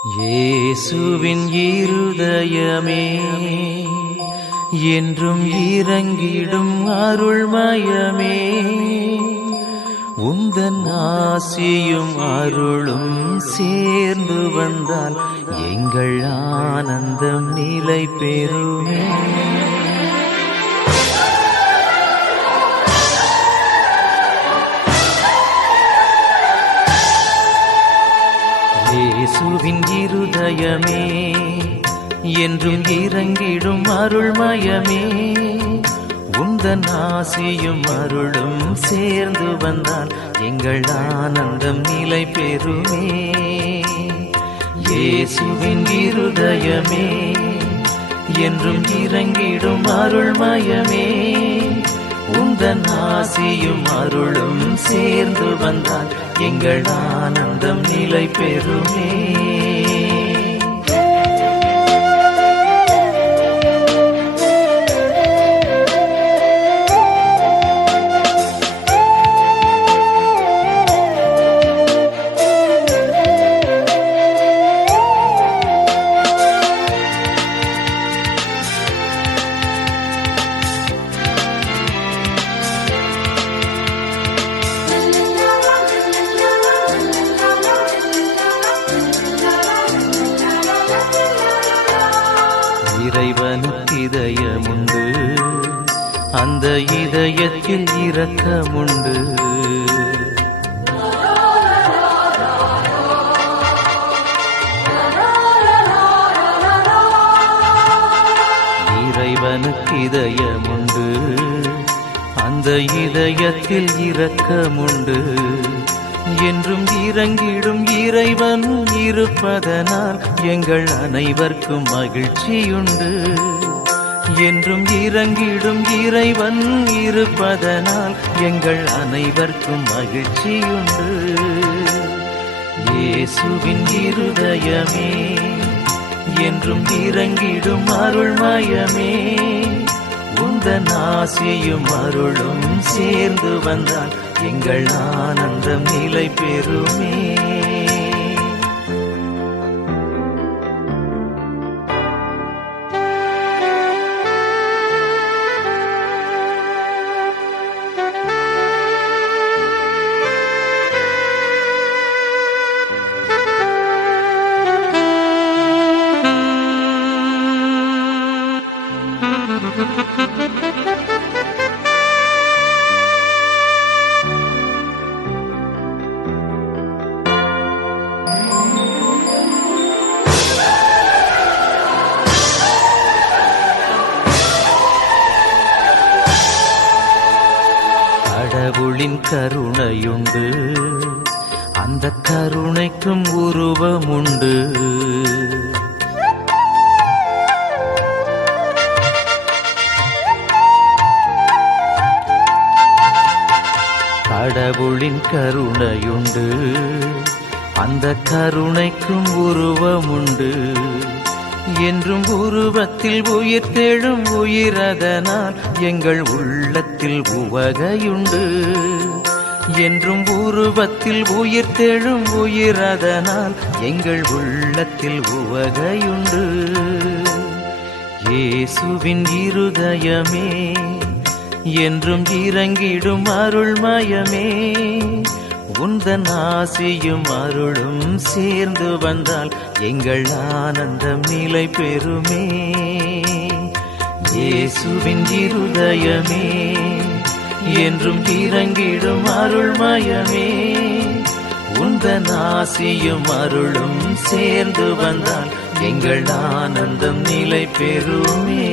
இயேசுவின் இருதயமே என்றும் இறங்கிடும் அருள்மயமே, உந்தன் ஆசியும் அருளும் சேர்ந்து வந்தால் எங்கள் ஆனந்தம் நிலை பெறுமே. இயேசுவின் இருதயமே என்றும் இறங்கிடும் அருள்மயமே, உந்தன் ஆசியும் அருளும் சேர்ந்து வந்தால் எங்கள் ஆனந்தம் நிலை பெறுமே. இயேசுவின் இருதயமே என்றும் இறங்கிடும் அருள்மயமே, உந்தன் ஆசியும் அருளும் சேர்ந்து வந்தால் எங்கள் ஆனந்தம் நிலை பெறுமே. இறைவனுக்கு இதயமுண்டு, அந்த இதயத்தில் இரக்கமுண்டு. இறைவனுக்கு இதயமுண்டு, அந்த இதயத்தில் இரக்கமுண்டு. என்றும் இறங்கிடும் இறைவன் இருப்பதனால் எங்கள் அனைவருக்கும் மகிழ்ச்சியுண்டு. என்றும் இறங்கிடும் இறைவன் இருப்பதனால் எங்கள் அனைவருக்கும் மகிழ்ச்சியுண்டு. இயேசுவின் இருதயமே என்றும் இறங்கிடும் அருள்மயமே, உந்தன் ஆசியும் அருளும் சேர்ந்து வந்தால் எங்கள் ஆனந்தம் நிலை பெறுமே. கடவுளின் கருணையுண்டு, அந்த கருணைக்கும் உருவமுண்டு. கடவுளின் கருணையுண்டு, அந்த கருணைக்கும் உருவமுண்டு. என்றும் உருவத்தில் உயிர் தேழும் உயிரதனால் எங்கள் உள்ளத்தில் உவகையுண்டு. என்றும் உருவத்தில் உயிர் தேழும் உயிரதனால் எங்கள் உள்ளத்தில் உவகையுண்டு. இயேசுவின் இருதயமே என்றும் இறங்கிடும் அருள்மயமே, உந்தன் ஆசியும் அருளும் சேர்ந்து வந்தால் எங்கள் ஆனந்தம் நிலை பெறுமே. இயேசுவின் இருதயமே என்றும் இறங்கிடும் அருள்மயமே, உந்தன் ஆசியும் அருளும் சேர்ந்து வந்தால் எங்கள் ஆனந்தம் நிலை பெறுமே.